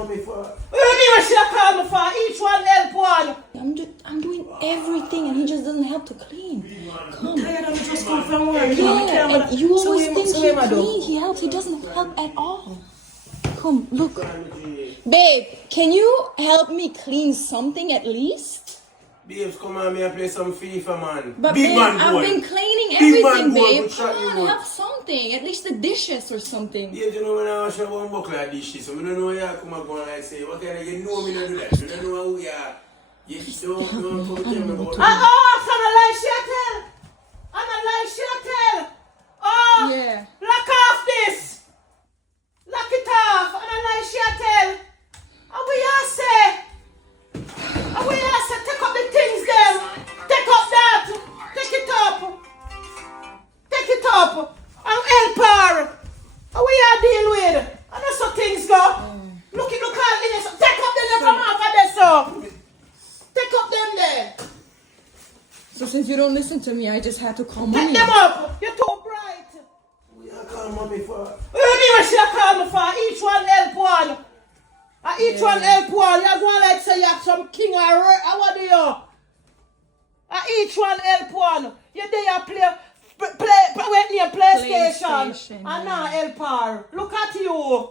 mommy for? What do you mean what she call me for? Each one help one. I'm doing everything and he just doesn't help to clean. Come. Tired of just come from work. Yeah, and you always think he do? cleans, he helps, he doesn't help at all. Come, look. Babe, can you help me clean something at least? Babes, come on, me and play some FIFA, man. But Big babe, man I've boy. been cleaning Big man everything, boy, babe. good shot Come you on, would. have something. At least the dishes or something. Yeah, you know when I wash my one buckle like this, so I don't know where you come and go and I say, what kind of, you know me not do that. You don't know who you are. You don't come tell me about that. Oh, I'm a lie shuttle. I'm a lie shuttle. Oh, Yeah. lock off this. Lock it off. I'm a lie shuttle. And we are say, take up the things them. Take up that. Take it up. Take it up. And help her. And we are deal with. And that's how things go. Look all in this. Take up them from off of this. So. Take up them there. So since you don't listen to me, I just had to call Take mommy. them up. You're too bright. What you call mommy for? What do you mean what she call me for? Each one help one. And each one help one. You going like say you have some king or what do you? And each one help one. You there play PlayStation. PlayStation, And yeah. now help her. Look at you.